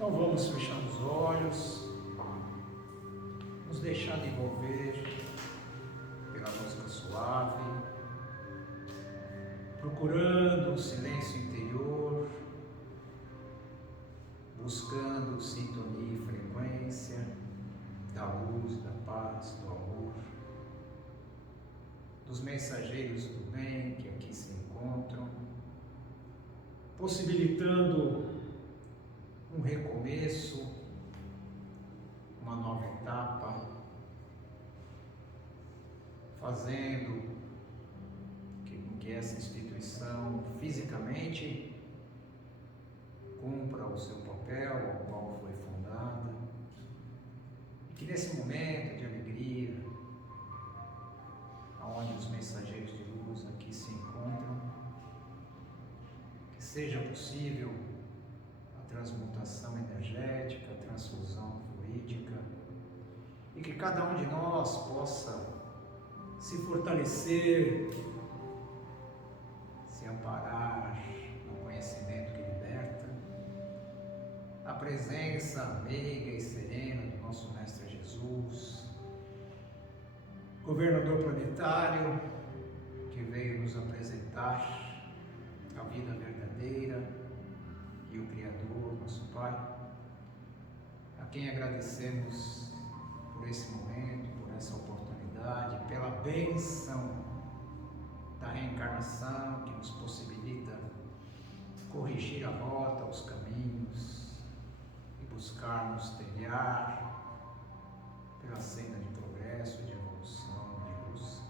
Então vamos fechando os olhos, nos deixando envolver pela música suave, procurando um silêncio interior, buscando sintonia e frequência da luz, da paz, do amor, dos mensageiros do bem que aqui se encontram, possibilitando um recomeço, uma nova etapa, fazendo com que essa instituição fisicamente cumpra o seu papel ao qual foi fundada, e que nesse momento de alegria, onde os mensageiros de luz aqui se encontram, que seja possível a transmutação energética, a transfusão fluídica, e que cada um de nós possa se fortalecer, se amparar no conhecimento que liberta, a presença meiga e serena do nosso Mestre Jesus, governador planetário, que veio nos apresentar a vida verdadeira, e o Criador, nosso Pai, a quem agradecemos por esse momento, por essa oportunidade, pela bênção da reencarnação que nos possibilita corrigir a rota, os caminhos e buscarmos trilhar pela senda de progresso, de evolução, de luz.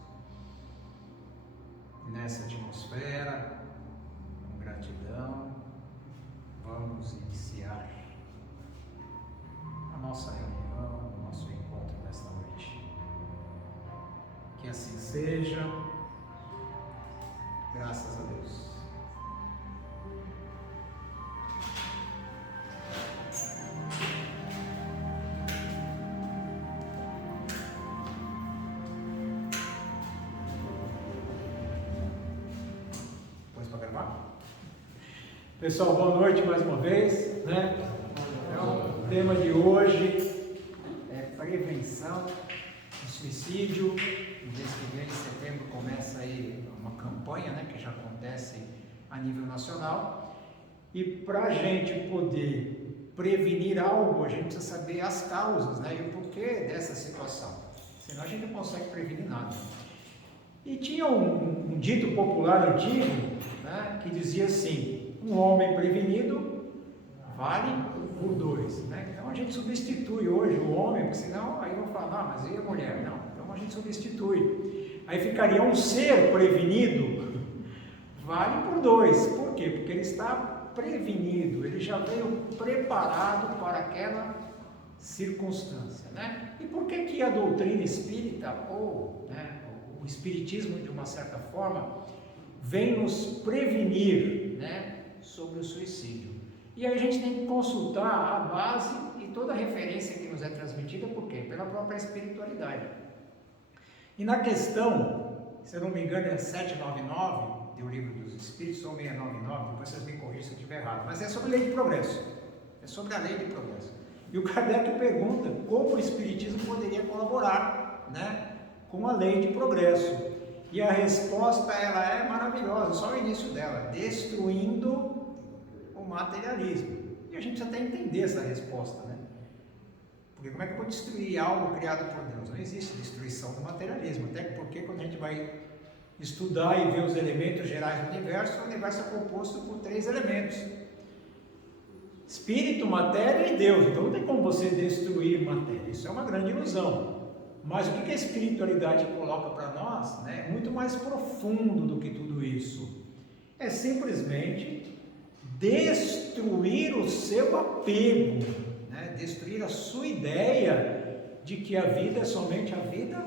E nessa atmosfera, com gratidão, vamos iniciar a nossa reunião, o nosso encontro nesta noite. Que assim seja, graças a Deus. Pessoal, boa noite mais uma vez, né? Então, o tema de hoje é prevenção do suicídio. No mês que vem, em setembro, começa aí uma campanha, né, que já acontece a nível nacional. E para a gente poder prevenir algo, a gente precisa saber as causas, né, e o porquê dessa situação. Senão a gente não consegue prevenir nada. E tinha um dito popular antigo, né, que dizia assim: um homem prevenido vale por dois, né? Então a gente substitui hoje o homem, porque senão aí vão falar, mas e a mulher? Não, então a gente substitui. Aí ficaria um ser prevenido vale por dois. Por quê? Porque ele está prevenido, ele já veio preparado para aquela circunstância, né? E por que a doutrina espírita, ou, né, o espiritismo de uma certa forma, vem nos prevenir, né, sobre o suicídio? E aí a gente tem que consultar a base e toda a referência que nos é transmitida, por quê? Pela própria espiritualidade. E na questão, se eu não me engano, é 799 do Livro dos Espíritos, ou 699, depois vocês me corrigem se eu estiver errado, mas é sobre a lei de progresso, é sobre a lei de progresso. E o Kardec pergunta como o espiritismo poderia colaborar, né, com a lei de progresso. E a resposta, ela é maravilhosa, só o início dela: destruindo o materialismo. E a gente precisa até entender essa resposta, né? Porque como é que eu vou destruir algo criado por Deus? Não existe destruição do materialismo, até porque quando a gente vai estudar e ver os elementos gerais do universo é composto por 3 elementos: espírito, matéria e Deus. Então não tem como você destruir matéria, isso é uma grande ilusão. Mas o que a espiritualidade coloca para nós, né, é muito mais profundo do que tudo isso. É simplesmente destruir o seu apego, né, destruir a sua ideia de que a vida é somente a vida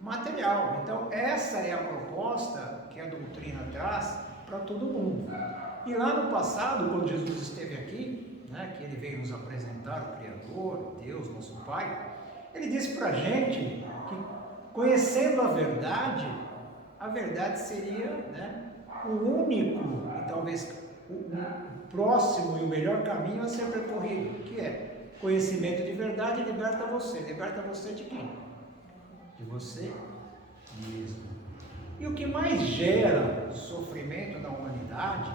material. Então essa é a proposta que a doutrina traz para todo mundo. E lá no passado, quando Jesus esteve aqui, né, que ele veio nos apresentar o Criador, Deus, nosso Pai, ele disse para a gente que, conhecendo a verdade seria, né, o único e talvez o próximo e o melhor caminho a ser percorrido, que é conhecimento de verdade liberta você. Liberta você de quem? De você mesmo. E o que mais gera sofrimento na humanidade,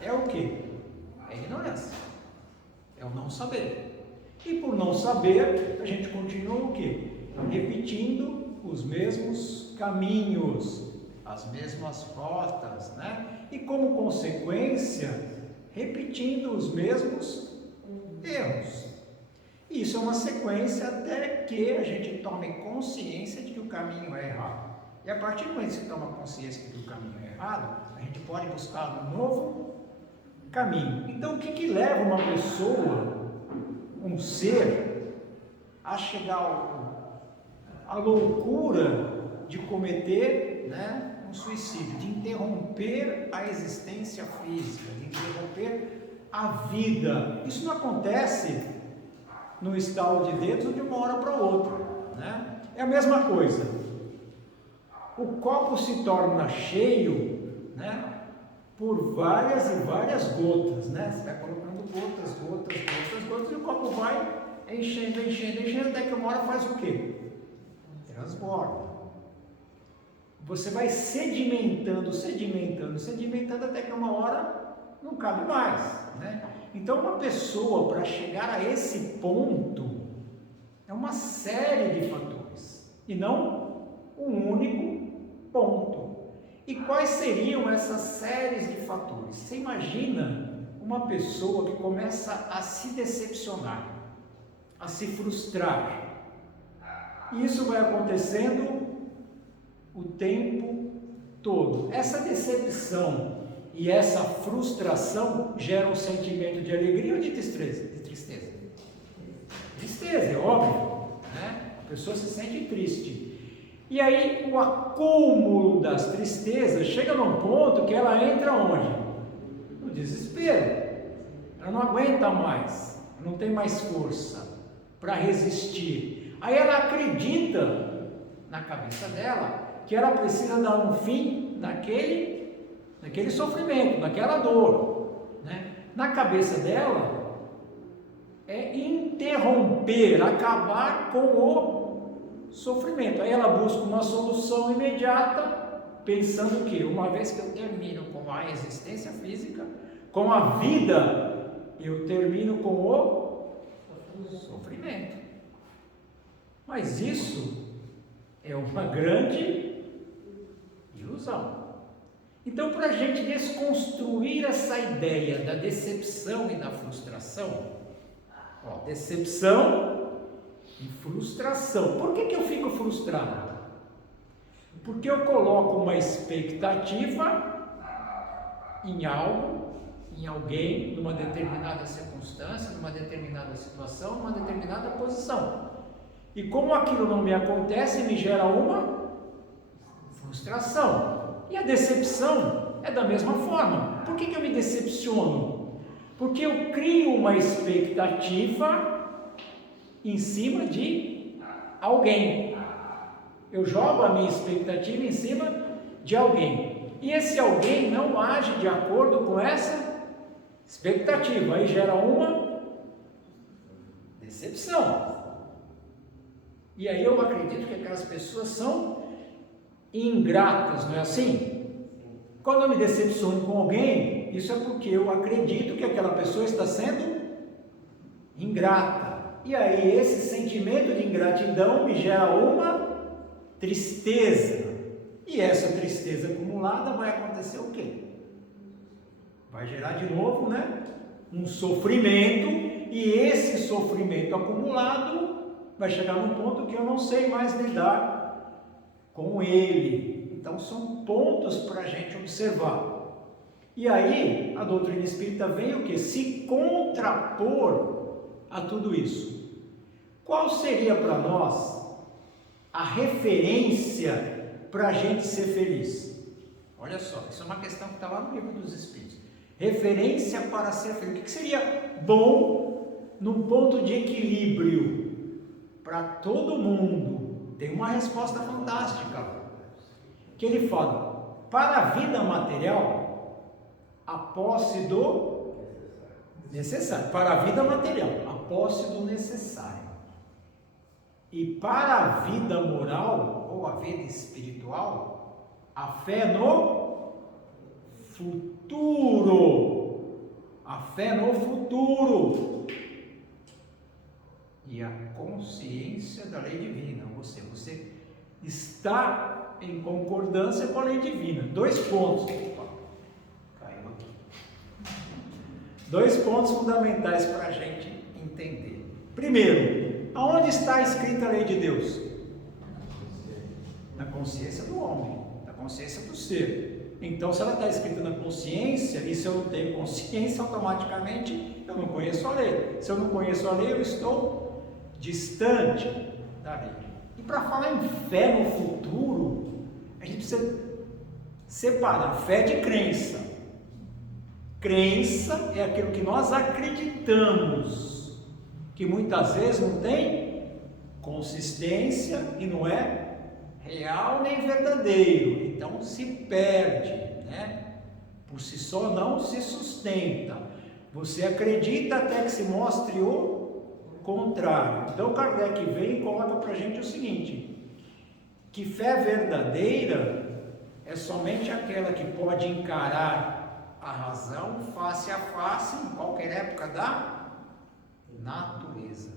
é o quê? É a ignorância, é o não saber. E por não saber, a gente continua o quê? Repetindo os mesmos caminhos, as mesmas rotas, né? E como consequência, repetindo os mesmos erros. Isso é uma sequência até que a gente tome consciência de que o caminho é errado. E a partir do momento que você toma consciência de que o caminho é errado, a gente pode buscar um novo caminho. Então, o que leva uma pessoa, um ser, a chegar à loucura de cometer, né, um suicídio, de interromper a existência física, de interromper a vida? Isso não acontece no estalo de dedos ou de uma hora para outra, né? É a mesma coisa. O copo se torna cheio, né, por várias e várias gotas, né? Você vai colocando gotas, e o copo vai enchendo, até que uma hora faz o quê? Transborda. Você vai sedimentando, até que uma hora não cabe mais, né? Então, uma pessoa, para chegar a esse ponto, é uma série de fatores, e não um único ponto. E quais seriam essas séries de fatores? Você imagina uma pessoa que começa a se decepcionar, a se frustrar. E isso vai acontecendo o tempo todo. Essa decepção e essa frustração geram um sentimento de alegria ou de tristeza? Tristeza, é óbvio, né? A pessoa se sente triste. E aí o acúmulo das tristezas chega num ponto que ela entra onde? No desespero. Ela não aguenta mais, não tem mais força para resistir. Aí ela acredita na cabeça dela que ela precisa dar um fim naquele sofrimento, naquela dor, né? Na cabeça dela é interromper, acabar com o sofrimento. Aí ela busca uma solução imediata, pensando que uma vez que eu termino com a existência física, com a vida, eu termino com o sofrimento. Mas isso é uma grande ilusão. Então, para a gente desconstruir essa ideia da decepção e da frustração, decepção e frustração. Por que eu fico frustrado? Porque eu coloco uma expectativa em algo, em alguém, numa determinada circunstância, numa determinada situação, numa determinada posição. E como aquilo não me acontece, me gera uma frustração. E a decepção é da mesma forma. Por que eu me decepciono? Porque eu crio uma expectativa em cima de alguém. Eu jogo a minha expectativa em cima de alguém. E esse alguém não age de acordo com essa expectativa. Aí gera uma decepção. E aí eu acredito que aquelas pessoas são ingratas, não é assim? Quando eu me decepciono com alguém, isso é porque eu acredito que aquela pessoa está sendo ingrata. E aí esse sentimento de ingratidão me gera uma tristeza. E essa tristeza acumulada vai acontecer o quê? Vai gerar de novo, né, um sofrimento, e esse sofrimento acumulado vai chegar num ponto que eu não sei mais lidar com ele. Então são pontos para a gente observar. E aí a doutrina espírita vem o quê? Se contrapor a tudo isso. Qual seria para nós a referência para a gente ser feliz? Olha só, isso é uma questão que está lá no Livro dos Espíritos. Referência para ser feliz. O que seria bom num ponto de equilíbrio para todo mundo? Tem uma resposta fantástica, que ele fala: para a vida material, a posse do necessário. Para a vida material, a posse do necessário. E para a vida moral, ou a vida espiritual, a fé no futuro. A fé no futuro. E a consciência da lei divina. Você está em concordância com a lei divina. 2 pontos. Opa, caiu aqui. 2 pontos fundamentais para a gente entender. Primeiro, aonde está escrita a lei de Deus? Na consciência do homem, na consciência do ser. Então, se ela está escrita na consciência, e se eu não tenho consciência, automaticamente eu não conheço a lei. Se eu não conheço a lei, eu estou distante da lei. E para falar em fé no futuro, a gente precisa separar fé de crença. Crença é aquilo que nós acreditamos, que muitas vezes não tem consistência e não é real nem verdadeiro, então se perde, né? Por si só não se sustenta. Você acredita até que se mostre o contrário. Então Kardec vem e coloca para a gente o seguinte, que fé verdadeira é somente aquela que pode encarar a razão face a face em qualquer época da natureza.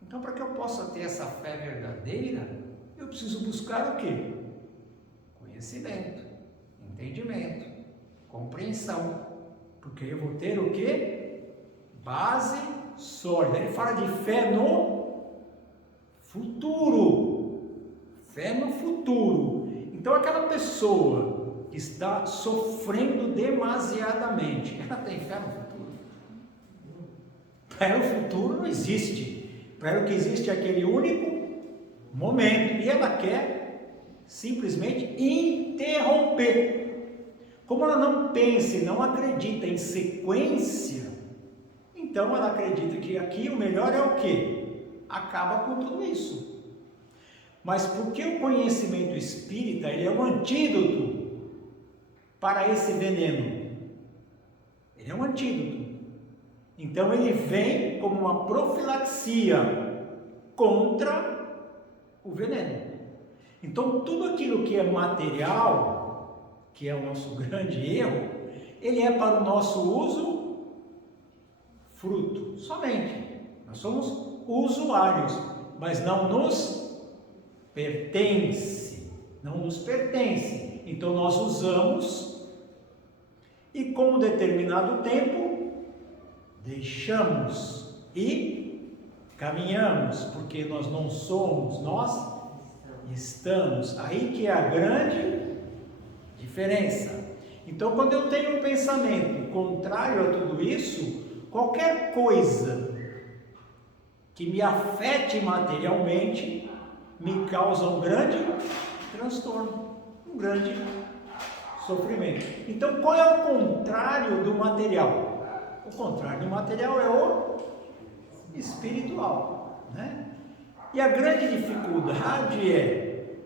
Então, para que eu possa ter essa fé verdadeira, eu preciso buscar o quê? Conhecimento, entendimento, compreensão, porque eu vou ter o quê? Base sólida. Ele fala de fé no futuro, fé no futuro. Então, aquela pessoa que está sofrendo demasiadamente, ela tem fé no futuro? Fé no futuro não existe. Para ela o que existe é aquele único momento, e ela quer simplesmente interromper. Como ela não pensa e não acredita em sequência, então ela acredita que aqui o melhor é o quê? Acaba com tudo isso. Mas porque o conhecimento espírita, ele é um antídoto para esse veneno. Ele é um antídoto. Então ele vem como uma profilaxia contra o veneno. Então tudo aquilo que é material, que é o nosso grande erro, ele é para o nosso uso fruto, somente. Nós somos usuários, mas não nos pertence, não nos pertence. Então nós usamos e com um determinado tempo deixamos e caminhamos, porque nós não somos, nós estamos. Aí que é a grande diferença. Então, quando eu tenho um pensamento contrário a tudo isso, qualquer coisa que me afete materialmente me causa um grande transtorno, um grande sofrimento. Então, qual é o contrário do material? O contrário do material é o espiritual, né? E a grande dificuldade é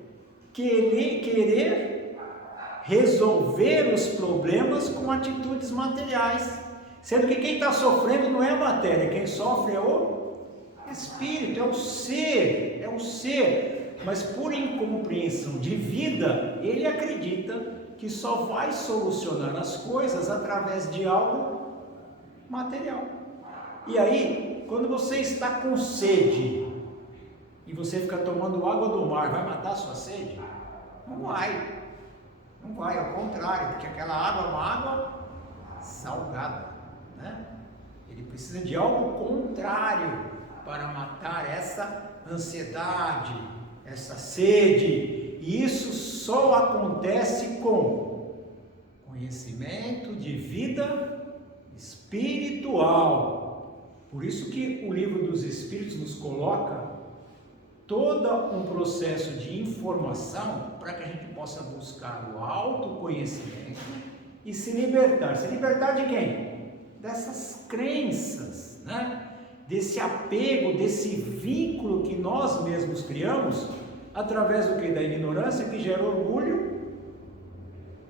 querer resolver os problemas com atitudes materiais, sendo que quem está sofrendo não é a matéria, quem sofre é o espírito, é o ser, mas por incompreensão de vida, ele acredita que só vai solucionar as coisas através de algo material. E aí, quando você está com sede e você fica tomando água do mar, vai matar a sua sede? Não vai, ao contrário, porque aquela água é uma água salgada, né? Ele precisa de algo contrário para matar essa ansiedade, essa sede, e isso só acontece com conhecimento de vida espiritual. Por isso que o Livro dos Espíritos nos coloca todo um processo de informação para que a gente possa buscar o autoconhecimento e se libertar. Se libertar de quem? Dessas crenças, né? Desse apego, desse vínculo que nós mesmos criamos através do que? Da ignorância, que gera orgulho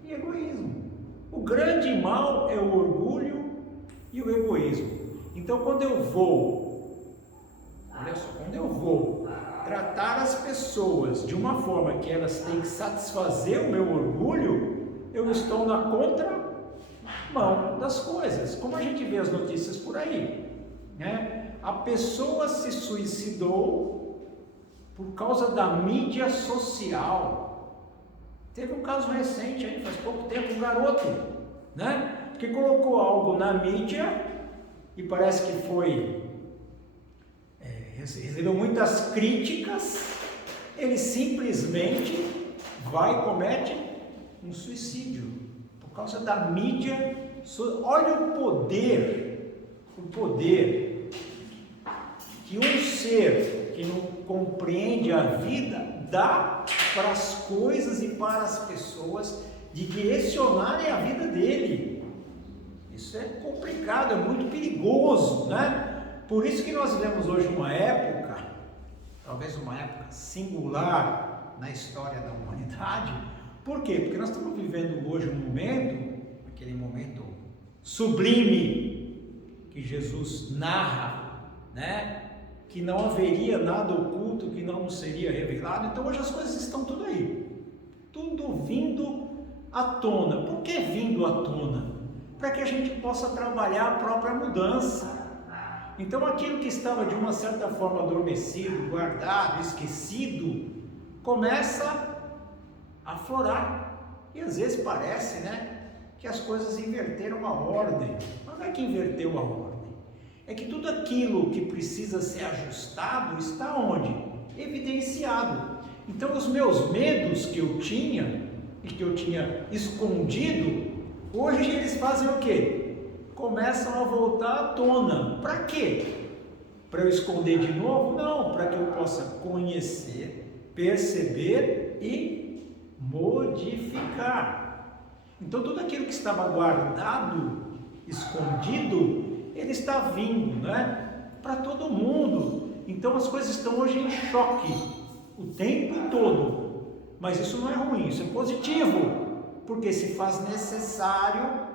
e egoísmo. O grande mal é o orgulho e o egoísmo. Então, quando eu vou, olha só, quando eu vou tratar as pessoas de uma forma que elas têm que satisfazer o meu orgulho, eu estou na contramão das coisas, como a gente vê as notícias por aí, né? A pessoa se suicidou por causa da mídia social. Teve um caso recente aí, faz pouco tempo, um garoto, né, que colocou algo na mídia e parece que recebeu muitas críticas. Ele simplesmente vai e comete um suicídio por causa da mídia. Olha o poder que um ser que não compreende a vida dá para as coisas e para as pessoas, de direcionarem a vida dele. Isso é complicado, é muito perigoso, né? Por isso que nós vivemos hoje uma época, talvez uma época singular na história da humanidade. Por quê? Porque nós estamos vivendo hoje um momento, aquele momento sublime que Jesus narra, né? Que não haveria nada oculto que não seria revelado. Então hoje as coisas estão tudo aí, tudo vindo à tona. Por que vindo à tona? Para que a gente possa trabalhar a própria mudança. Então aquilo que estava de uma certa forma adormecido, guardado, esquecido, começa a aflorar. E às vezes parece, né, que as coisas inverteram a ordem. Mas não é que inverteu a ordem, é que tudo aquilo que precisa ser ajustado está onde? Evidenciado. Então os meus medos que eu tinha e que eu tinha escondido, hoje eles fazem o quê? Começam a voltar à tona. Para quê? Para eu esconder de novo? Não, para que eu possa conhecer, perceber e modificar. Então tudo aquilo que estava guardado, escondido, ele está vindo, né? Para todo mundo. Então as coisas estão hoje em choque o tempo todo. Mas isso não é ruim, isso é positivo, porque se faz necessário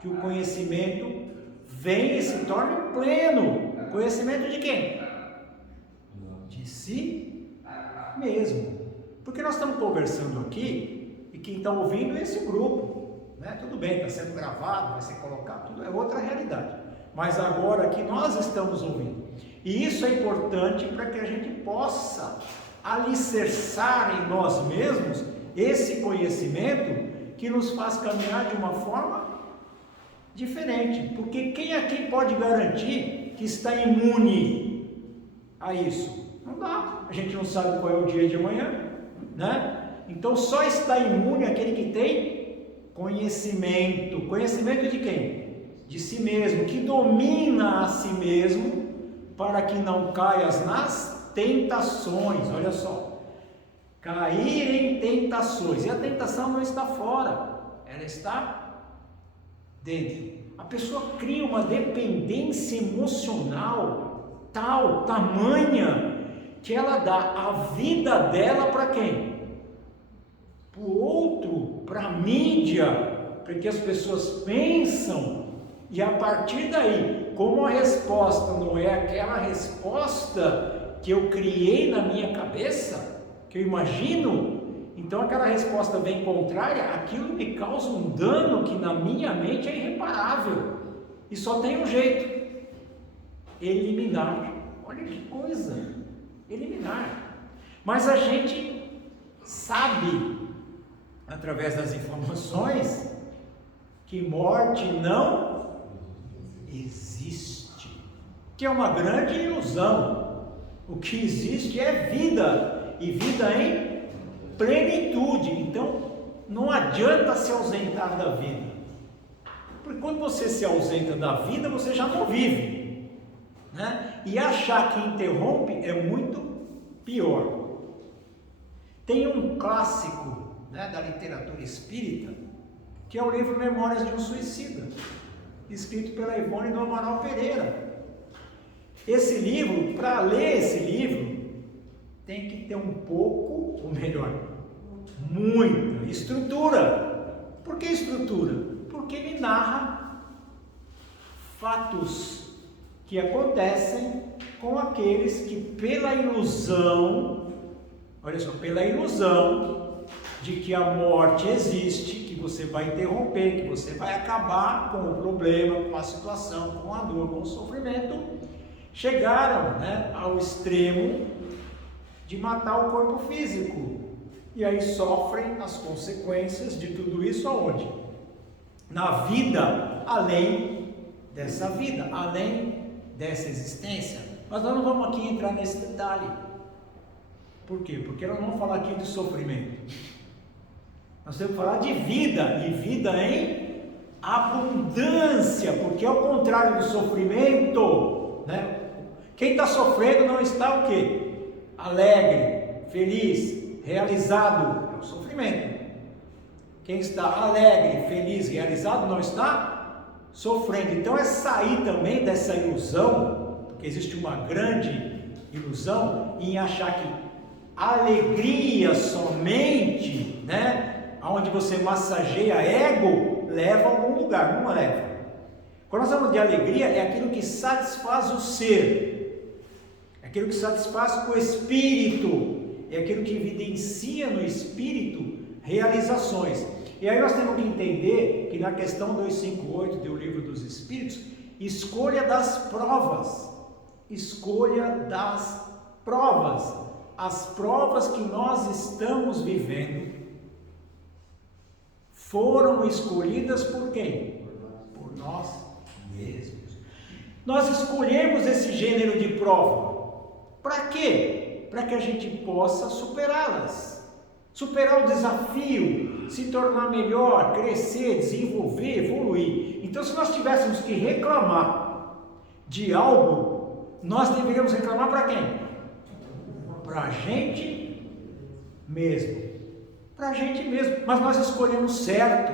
que o conhecimento venha e se torne pleno. Conhecimento de quem? De si mesmo. Porque nós estamos conversando aqui e quem está ouvindo é esse grupo, né? Tudo bem, está sendo gravado, vai ser colocado, tudo é outra realidade. Mas agora aqui nós estamos ouvindo. E isso é importante para que a gente possa alicerçar em nós mesmos esse conhecimento que nos faz caminhar de uma forma diferente. Porque quem aqui pode garantir que está imune a isso? Não dá. A gente não sabe qual é o dia de amanhã, né? Então só está imune aquele que tem conhecimento. Conhecimento de quem? De si mesmo, que domina a si mesmo, para que não caias nas tentações. Olha só, cair em tentações. E a tentação não está fora, ela está dentro. A pessoa cria uma dependência emocional tal, tamanha, que ela dá a vida dela para quem? Para o outro, para a mídia, para que as pessoas pensam. E a partir daí, como a resposta não é aquela resposta que eu criei na minha cabeça, que eu imagino, então aquela resposta vem contrária, aquilo me causa um dano que na minha mente é irreparável. E só tem um jeito: eliminar. Olha que coisa, eliminar. Mas a gente sabe, através das informações, que morte não existe, que é uma grande ilusão. O que existe é vida, e vida em plenitude. Então não adianta se ausentar da vida, porque quando você se ausenta da vida, você já não vive, né? E achar que interrompe é muito pior. Tem um clássico, né, da literatura espírita, que é o livro Memórias de um Suicida, escrito pela Ivone do Amaral Pereira. Esse livro, para ler esse livro, tem que ter um pouco, ou melhor, muita estrutura. Por que estrutura? Porque ele narra fatos que acontecem com aqueles que pela ilusão, olha só, pela ilusão de que a morte existe, que você vai interromper, que você vai acabar com o problema, com a situação, com a dor, com o sofrimento, chegaram, ao extremo de matar o corpo físico. E aí sofrem as consequências de tudo isso aonde? Na vida, além dessa vida, além dessa existência. Mas nós não vamos aqui entrar nesse detalhe. Por quê? Porque nós vamos falar aqui de sofrimento. Nós temos que falar de vida, e vida em abundância, porque ao contrário do sofrimento, quem está sofrendo não está o quê? Alegre, feliz, realizado, é o sofrimento. Quem está alegre, feliz, realizado, não está sofrendo. Então é sair também dessa ilusão, porque existe uma grande ilusão em achar que alegria somente, onde você massageia ego, leva a algum lugar, não leva. Quando nós falamos de alegria, é aquilo que satisfaz o ser, é aquilo que satisfaz o espírito, é aquilo que evidencia no espírito realizações. E aí nós temos que entender que na questão 258 do Livro dos Espíritos, escolha das provas, as provas que nós estamos vivendo foram escolhidas por quem? Por nós mesmos. Nós escolhemos esse gênero de prova. Para quê? Para que a gente possa superá-las. Superar o desafio, se tornar melhor, crescer, desenvolver, evoluir. Então, se nós tivéssemos que reclamar de algo, nós deveríamos reclamar para quem? Para a gente mesmo. Para a gente mesmo, mas nós escolhemos certo.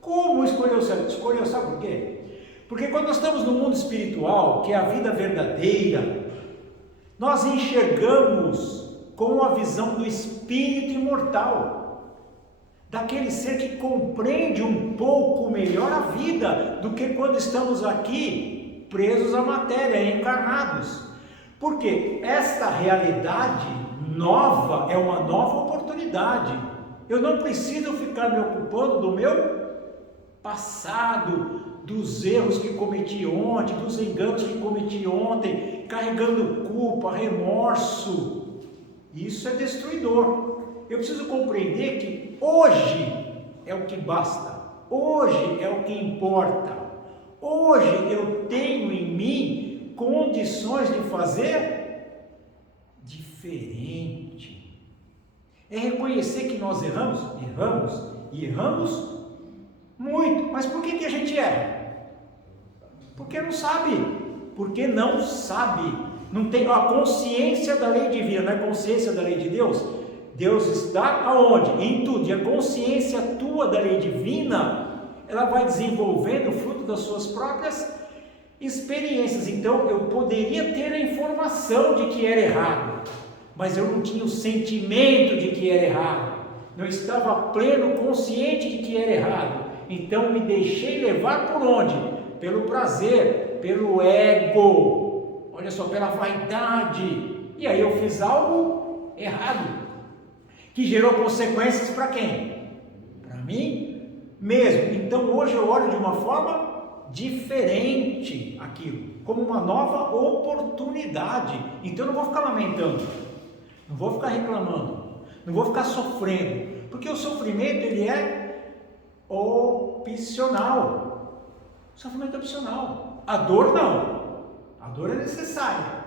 Como escolheu certo? Escolheu, sabe por quê? Porque quando nós estamos no mundo espiritual, que é a vida verdadeira, nós enxergamos com a visão do espírito imortal, daquele ser que compreende um pouco melhor a vida do que quando estamos aqui presos à matéria, encarnados. Porque esta realidade nova é uma nova oportunidade. Eu não preciso ficar me ocupando do meu passado, dos erros que cometi ontem, dos enganos que cometi ontem, carregando culpa, remorso. Isso é destruidor. Eu preciso compreender que hoje é o que basta, hoje é o que importa, hoje eu tenho em mim condições de fazer diferente. É reconhecer que nós erramos muito. Mas por que a gente erra? Porque não sabe. Não tem a consciência da lei divina, não é consciência da lei de Deus? Deus está aonde? Em tudo. E a consciência tua da lei divina, ela vai desenvolvendo o fruto das suas próprias experiências. Então eu poderia ter a informação de que era errado, mas eu não tinha o sentimento de que era errado, não estava pleno, consciente de que era errado. Então me deixei levar por onde? Pelo prazer, pelo ego, olha só, pela vaidade, e aí eu fiz algo errado, que gerou consequências para quem? Para mim mesmo. Então hoje eu olho de uma forma diferente aquilo, como uma nova oportunidade. Então eu não vou ficar lamentando, não vou ficar reclamando, não vou ficar sofrendo, porque o sofrimento ele é opcional. O sofrimento é opcional. A dor não. A dor é necessária,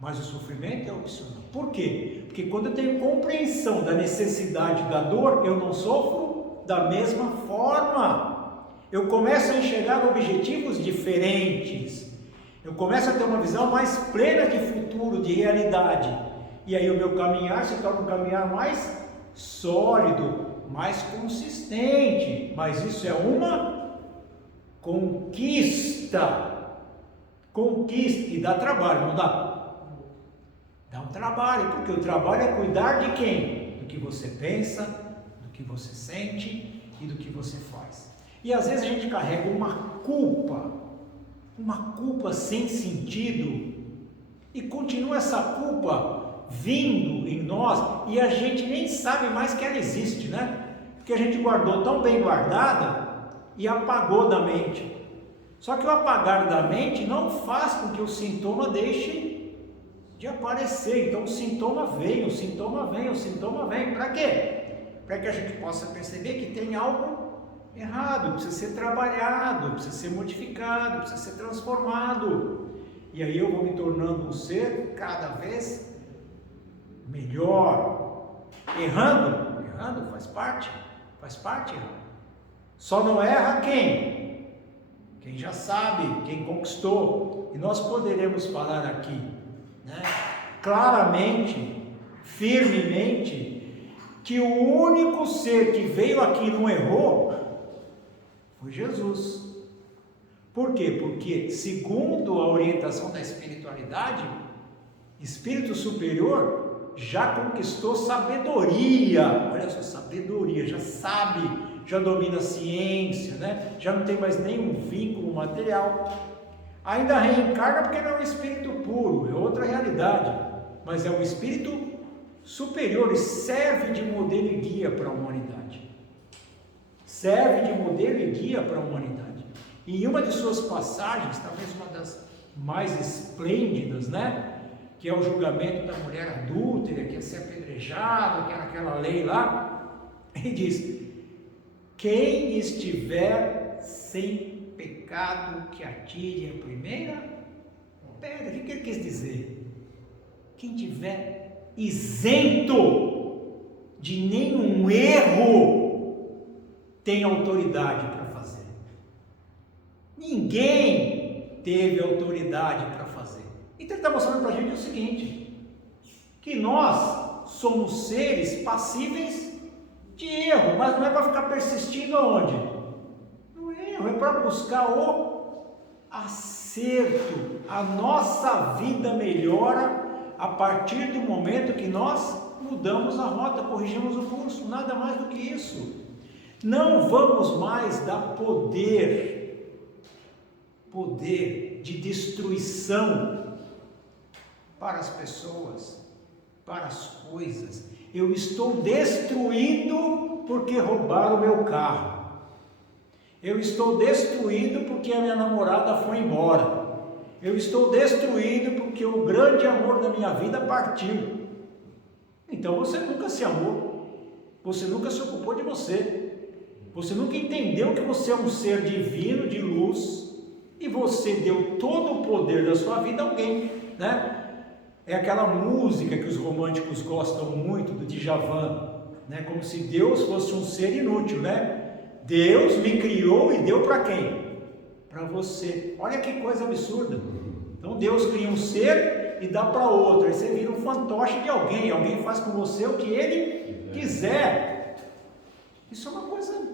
mas o sofrimento é opcional. Por quê? Porque quando eu tenho compreensão da necessidade da dor, eu não sofro da mesma forma. Eu começo a enxergar objetivos diferentes. Eu começo a ter uma visão mais plena de futuro, de realidade. E aí o meu caminhar se torna um caminhar mais sólido, mais consistente. Mas isso é uma conquista. E dá trabalho, não dá? Dá um trabalho, porque o trabalho é cuidar de quem? Do que você pensa, que você sente e do que você faz. E às vezes a gente carrega uma culpa sem sentido, e continua essa culpa vindo em nós, e a gente nem sabe mais que ela existe, né? Porque a gente guardou tão bem guardada e apagou da mente. Só que o apagar da mente não faz com que o sintoma deixe de aparecer. Então o sintoma vem. Para quê? Para que a gente possa perceber que tem algo errado, precisa ser trabalhado, precisa ser modificado, precisa ser transformado. E aí eu vou me tornando um ser cada vez melhor. Errando faz parte. Só não erra quem já sabe, quem conquistou. E nós poderemos falar aqui, né, claramente, firmemente, que o único ser que veio aqui e não errou foi Jesus. Por quê? Porque, segundo a orientação da espiritualidade, espírito superior já conquistou sabedoria. Olha só, sabedoria, já sabe, já domina a ciência, né? Já não tem mais nenhum vínculo material. Ainda reencarna porque não é um espírito puro, é outra realidade, mas é um espírito superior e serve de modelo e guia para a humanidade. E em uma de suas passagens, talvez uma das mais esplêndidas, né? Que é o julgamento da mulher adúltera, que ia ser apedrejada, que era aquela lei lá, ele diz: quem estiver sem pecado, que atire a primeira pedra. O que ele quis dizer? Quem tiver isento de nenhum erro tem autoridade para fazer. Ninguém teve autoridade para fazer. Então ele está mostrando para a gente o seguinte: que nós somos seres passíveis de erro, mas não é para ficar persistindo aonde? No erro, é para buscar o acerto. A nossa vida melhora a partir do momento que nós mudamos a rota, corrigimos o curso, nada mais do que isso. Não vamos mais dar poder de destruição para as pessoas, para as coisas. Eu estou destruído porque roubaram o meu carro. Eu estou destruído porque a minha namorada foi embora. Eu estou destruído porque o grande amor da minha vida partiu. Então você nunca se amou. Você nunca se ocupou de você. Você nunca entendeu que você é um ser divino, de luz, e você deu todo o poder da sua vida a alguém, né? É aquela música que os românticos gostam muito, do Djavan, né? Como se Deus fosse um ser inútil, né? Deus me criou e deu para quem? Para você. Olha que coisa absurda. Então Deus cria um ser e dá para outro, aí você vira um fantoche de alguém, alguém faz com você o que ele quiser. Isso é uma coisa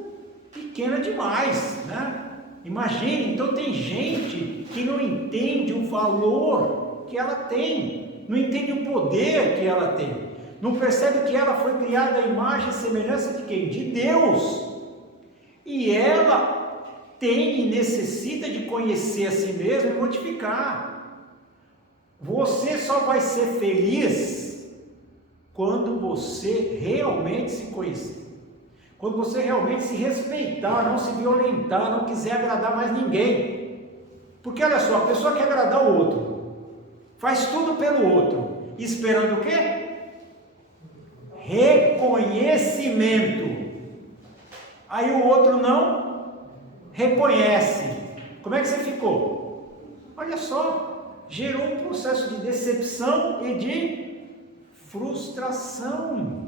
pequena demais, né? Imagine, então tem gente que não entende o valor que ela tem, não entende o poder que ela tem, não percebe que ela foi criada à imagem e semelhança de quem? De Deus. E ela tem e necessita de conhecer a si mesma e modificar. Você só vai ser feliz quando você realmente se conhecer. Quando você realmente se respeitar, não se violentar, não quiser agradar mais ninguém. Porque olha só, a pessoa quer agradar o outro, faz tudo pelo outro, esperando o quê? Reconhecimento. Aí o outro não reconhece. Como é que você ficou? Olha só, gerou um processo de decepção e de frustração.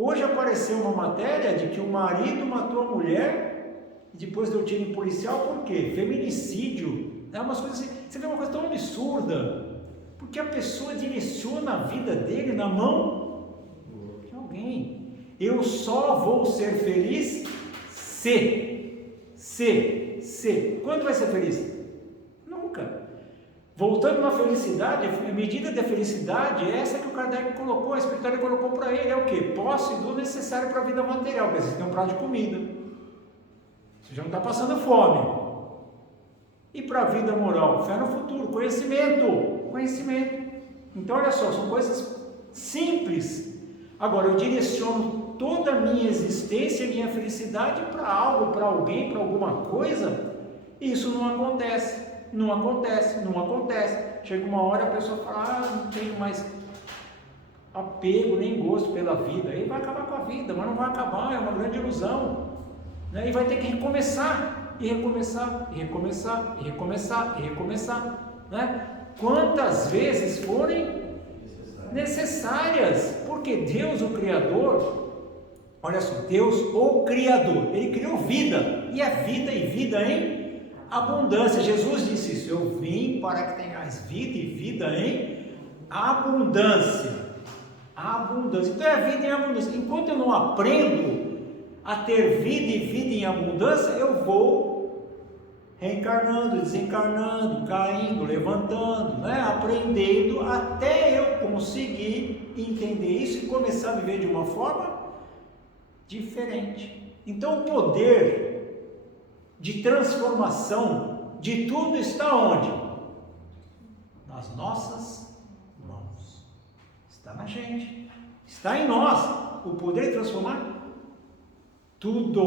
Hoje apareceu uma matéria de que o marido matou a mulher e depois deu tiro em policial. Por quê? Feminicídio. É umas coisas assim, você vê uma coisa tão absurda, porque a pessoa direciona a vida dele na mão de alguém. Eu só vou ser feliz se. Quando vai ser feliz? Nunca. Voltando na felicidade, a medida da felicidade é essa que o Kardec colocou, a espiritualidade colocou para ele, é o quê? Posse do necessário para a vida material, quer dizer, você tem um prato de comida, você já não está passando fome. E para a vida moral, fé no futuro, conhecimento. Então olha só, são coisas simples. Agora eu direciono toda a minha existência, a minha felicidade para algo, para alguém, para alguma coisa, e isso não acontece. Chega uma hora a pessoa fala, não tenho mais apego nem gosto pela vida. Aí vai acabar com a vida, mas não vai acabar, é uma grande ilusão, né? E vai ter que recomeçar, né? Quantas vezes forem necessárias, porque Deus, o Criador, olha só, Deus, o Criador, Ele criou vida, e é vida e vida em abundância. Jesus disse isso, eu vim para que tenhais vida e vida em abundância. Então é vida em abundância. Enquanto eu não aprendo a ter vida e vida em abundância, eu vou reencarnando, desencarnando, caindo, levantando, né? Aprendendo até eu conseguir entender isso e começar a viver de uma forma diferente. Então o poder de transformação de tudo está onde? Nas nossas mãos. Está na gente, está em nós. O poder de transformar tudo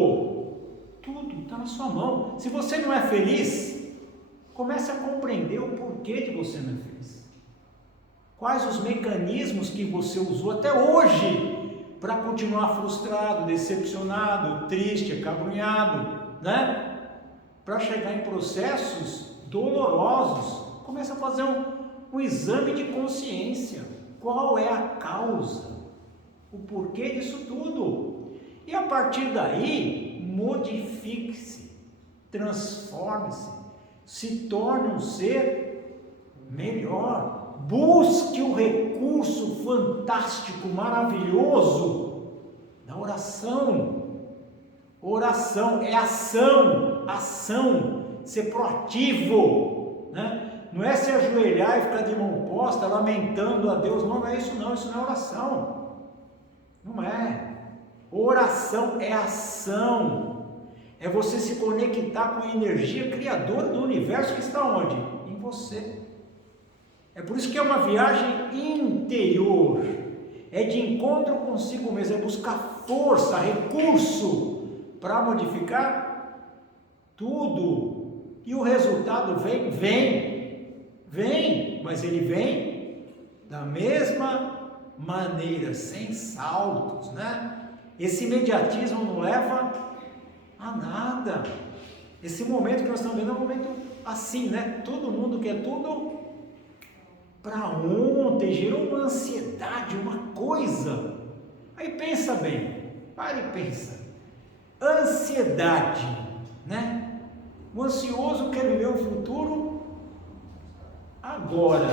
está na sua mão. Se você não é feliz, comece a compreender o porquê de você não é feliz. Quais os mecanismos que você usou até hoje para continuar frustrado, decepcionado, triste, acabrunhado, né? Para chegar em processos dolorosos. Comece a fazer um exame de consciência. Qual é a causa? O porquê disso tudo? E a partir daí, modifique-se, transforme-se, se torne um ser melhor. Busque o recurso fantástico, maravilhoso da oração. Oração é ação, ser proativo, né? Não é se ajoelhar e ficar de mão posta, lamentando a Deus, não é isso não é oração, não é. Oração é ação, é você se conectar com a energia criadora do universo que está onde? Em você. É por isso que é uma viagem interior, é de encontro consigo mesmo, é buscar força, recurso, para modificar tudo, e o resultado vem, mas ele vem da mesma maneira, sem saltos, né? Esse imediatismo não leva a nada. Esse momento que nós estamos vendo é um momento assim, né? Todo mundo quer tudo para ontem, gerou uma ansiedade, uma coisa. Aí pensa bem, para e pensa. Ansiedade, né? O ansioso quer viver o futuro agora,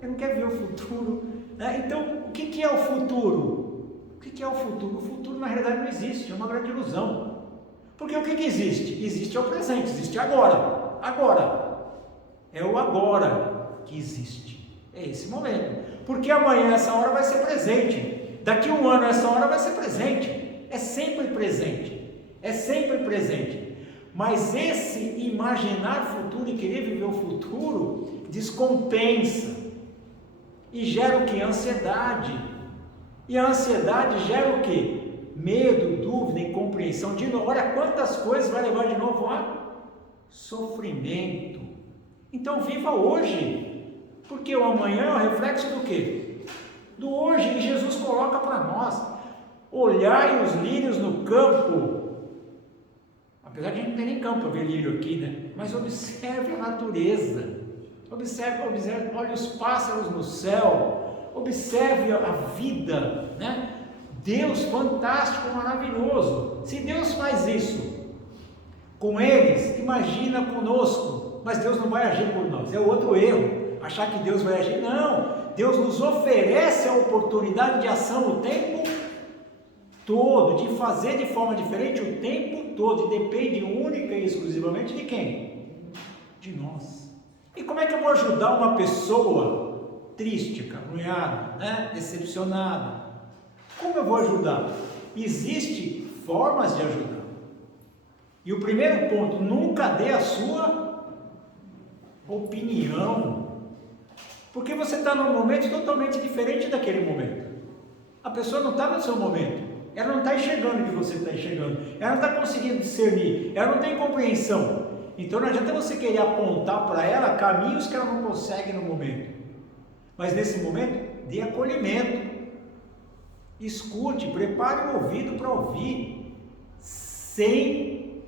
ele não quer viver o futuro, né? Então, o que é o futuro? O que é o futuro? O futuro na realidade não existe, é uma grande ilusão. Porque o que existe? Existe é o presente, existe agora. É o agora que existe, é esse momento. Porque amanhã essa hora vai ser presente, daqui a um ano essa hora vai ser presente, é sempre presente. Mas esse imaginar futuro e querer viver o futuro descompensa e gera o que? Ansiedade. E a ansiedade gera o que? Medo, dúvida, incompreensão. De novo, olha quantas coisas vai levar de novo a sofrimento. Então viva hoje, porque o amanhã é o reflexo do que? Do hoje. E Jesus coloca para nós: olhai os lírios no campo. Apesar de a gente não ter nem campo para ver lírio aqui, né? Mas observe a natureza, observe, olhe os pássaros no céu, observe a vida, né? Deus fantástico, maravilhoso. Se Deus faz isso com eles, imagina conosco. Mas Deus não vai agir por nós, é outro erro, achar que Deus vai agir. Não, Deus nos oferece a oportunidade de ação o tempo todo, de fazer de forma diferente o tempo todo, e depende única e exclusivamente de quem? De nós. E como é que eu vou ajudar uma pessoa triste, acabrunhada, né? Decepcionada? Como eu vou ajudar? Existem formas de ajudar. E o primeiro ponto, nunca dê a sua opinião. Porque você está num momento totalmente diferente daquele momento. A pessoa não está no seu momento. Ela não está enxergando o que você está enxergando. Ela não está conseguindo discernir. Ela não tem compreensão. Então não adianta você querer apontar para ela caminhos que ela não consegue no momento. Mas nesse momento, dê acolhimento. Escute, prepare o ouvido para ouvir. Sem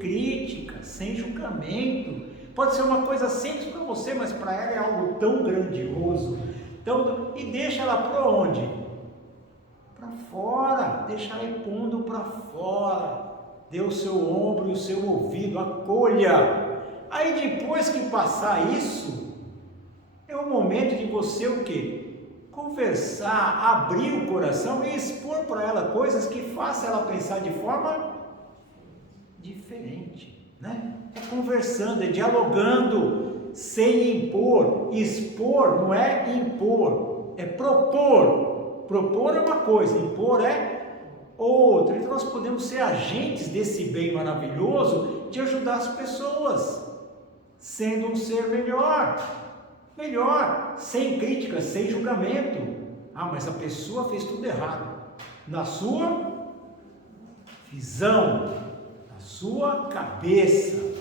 crítica, sem julgamento. Pode ser uma coisa simples para você, mas para ela é algo tão grandioso. Então, e deixa ela para onde? Para fora. Deixa ela ir pondo para fora. Dê o seu ombro e o seu ouvido, acolha. Aí depois que passar isso, é o momento de você o quê? Conversar, abrir o coração e expor para ela coisas que façam ela pensar de forma diferente, né? É conversando, é dialogando, sem impor. Expor não é impor, é propor. Propor é uma coisa, impor é outra. Então nós podemos ser agentes desse bem maravilhoso de ajudar as pessoas, sendo um ser melhor, sem crítica, sem julgamento. Ah, mas a pessoa fez tudo errado, na sua visão, na sua cabeça,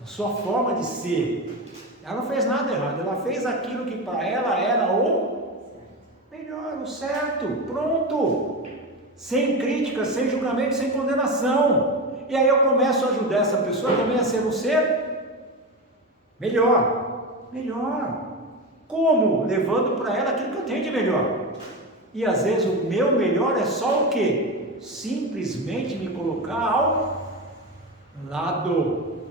na sua forma de ser. Ela não fez nada errado, ela fez aquilo que para ela era o melhor, o certo, pronto. Sem crítica, sem julgamento, sem condenação. E aí eu começo a ajudar essa pessoa também a ser um ser melhor. Como? Levando para ela aquilo que eu tenho de melhor. E às vezes o meu melhor é só o quê? Simplesmente me colocar ao lado.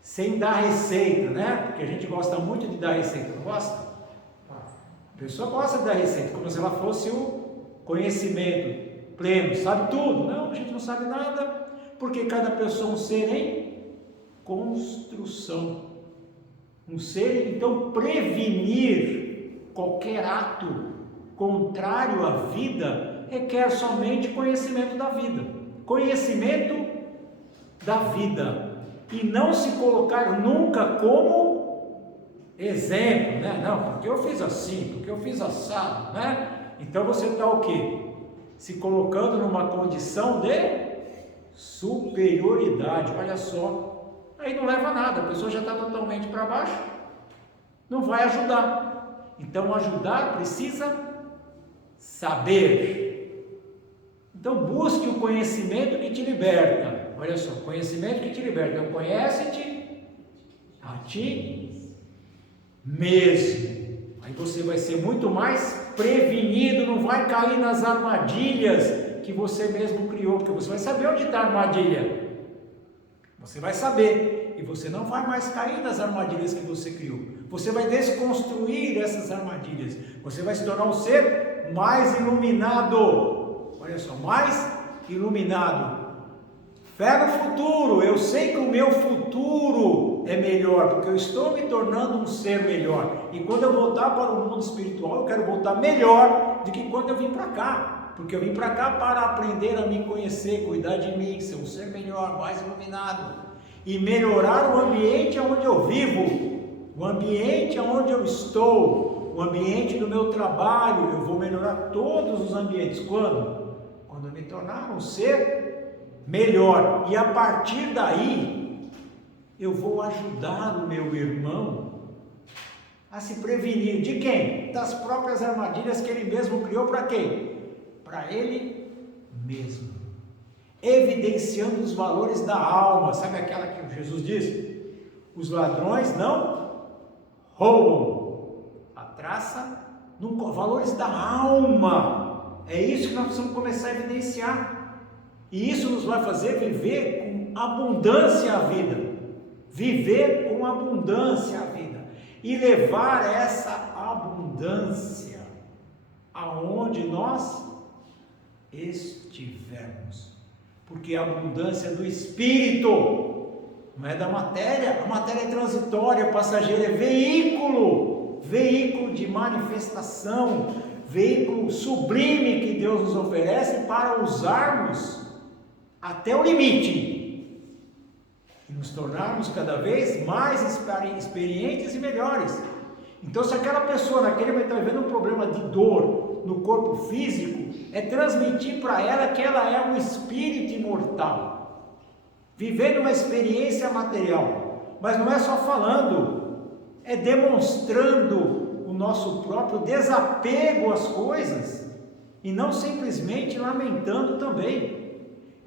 Sem dar receita, né? Porque a gente gosta muito de dar receita, não gosta? A pessoa gosta de dar receita, como se ela fosse o conhecimento pleno, sabe tudo. Não, a gente não sabe nada, porque cada pessoa é um ser em construção. Um ser, então, prevenir qualquer ato contrário à vida requer somente conhecimento da vida. Conhecimento da vida. E não se colocar nunca como exemplo, né? Não, porque eu fiz assim, porque eu fiz assado, né? Então você está o quê? Se colocando numa condição de superioridade, olha só. Aí não leva a nada, a pessoa já está totalmente para baixo, não vai ajudar. Então ajudar precisa saber. Então busque o conhecimento que te liberta. Olha só, conhecimento que te liberta. Então conhece-te a ti mesmo. Aí você vai ser muito mais prevenido, não vai cair nas armadilhas que você mesmo criou, porque você vai saber onde está a armadilha. Você vai saber, e você não vai mais cair nas armadilhas que você criou. Você vai desconstruir essas armadilhas. Você vai se tornar um ser mais iluminado. Olha só, mais iluminado. Fé no futuro. Eu sei que o meu futuro é melhor, porque eu estou me tornando um ser melhor. E quando eu voltar para o mundo espiritual, eu quero voltar melhor do que quando eu vim para cá. Porque eu vim para cá para aprender a me conhecer, cuidar de mim, ser um ser melhor, mais iluminado. E melhorar o ambiente onde eu vivo, o ambiente onde eu estou, o ambiente do meu trabalho. Eu vou melhorar todos os ambientes. Quando? Quando eu me tornar um ser melhor. E a partir daí, eu vou ajudar o meu irmão a se prevenir de quem? Das próprias armadilhas que ele mesmo criou. Para quem? Para ele mesmo. Evidenciando os valores da alma. Sabe aquela que Jesus disse? Os ladrões não roubam. A traça não. Valores da alma. É isso que nós precisamos começar a evidenciar. E isso nos vai fazer viver com abundância a vida. Viver com abundância a vida. E levar essa abundância aonde nós estivermos. Porque a abundância do Espírito não é da matéria. A matéria é transitória, passageira, é veículo de manifestação, veículo sublime que Deus nos oferece para usarmos até o limite e nos tornarmos cada vez mais experientes e melhores. Então, se aquela pessoa naquele momento está vivendo um problema de dor no corpo físico, é transmitir para ela que ela é um espírito imortal, vivendo uma experiência material. Mas não é só falando, é demonstrando o nosso próprio desapego às coisas e não simplesmente lamentando também.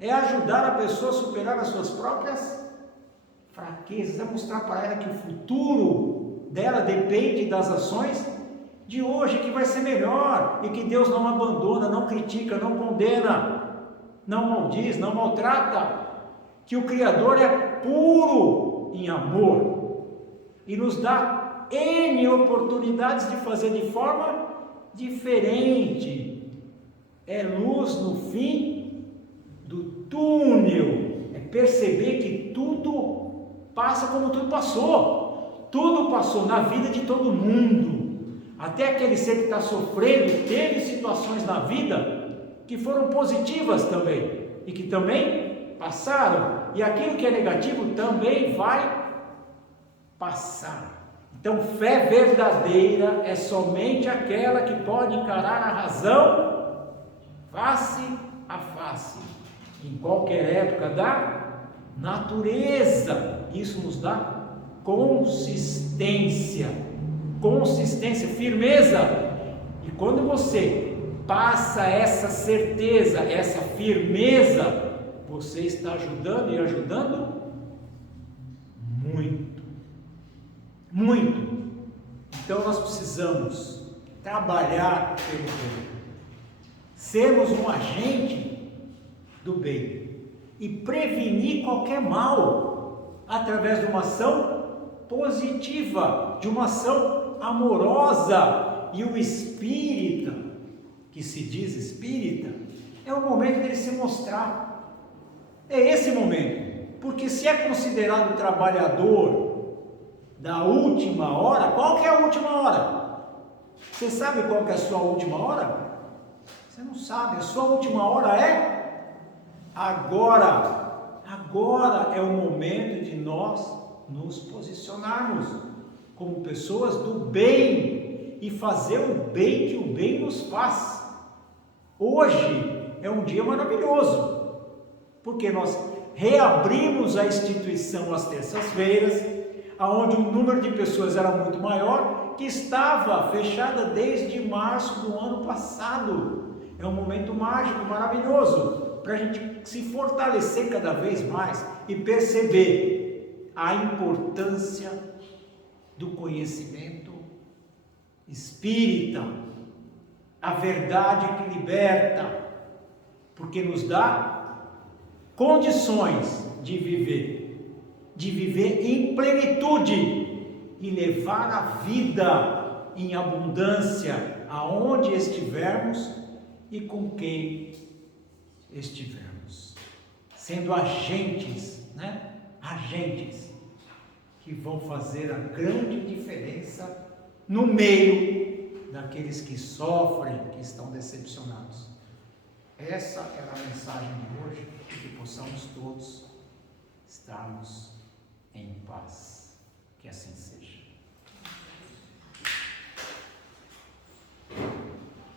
É ajudar a pessoa a superar as suas próprias fraquezas, é mostrar para ela que o futuro dela depende das ações de hoje, que vai ser melhor, e que Deus não abandona, não critica, não condena, não maldiz, não maltrata, que o Criador é puro em amor e nos dá N oportunidades de fazer de forma diferente. É luz no fim do túnel, é perceber que tudo passa como tudo passou. Tudo passou na vida de todo mundo, até aquele ser que está sofrendo, teve situações na vida que foram positivas também, e que também passaram, e aquilo que é negativo também vai passar. Então, fé verdadeira é somente aquela que pode encarar a razão face a face, em qualquer época da natureza. Isso nos dá consistência, firmeza. E quando você passa essa certeza, essa firmeza, você está ajudando e ajudando muito, muito. Então nós precisamos trabalhar pelo bem, sermos um agente do bem e prevenir qualquer mal através de uma ação positiva, de uma ação amorosa. E o espírita, que se diz espírita, é o momento dele se mostrar. É esse momento, porque se é considerado trabalhador da última hora, qual que é a última hora? Você sabe qual que é a sua última hora? Você não sabe. A sua última hora é agora. Agora é o momento de nós nos posicionarmos como pessoas do bem e fazer o bem que o bem nos faz. Hoje é um dia maravilhoso, porque nós reabrimos a instituição às terças-feiras, aonde o número de pessoas era muito maior, que estava fechada desde março do ano passado. É um momento mágico, maravilhoso, para a gente se fortalecer cada vez mais e perceber a importância do conhecimento espírita, a verdade que liberta, porque nos dá condições de viver em plenitude e levar a vida em abundância aonde estivermos e com quem estivermos, sendo agentes, agentes que vão fazer a grande diferença no meio daqueles que sofrem, que estão decepcionados. Essa era a mensagem de hoje, e que possamos todos estarmos em paz. Que assim seja.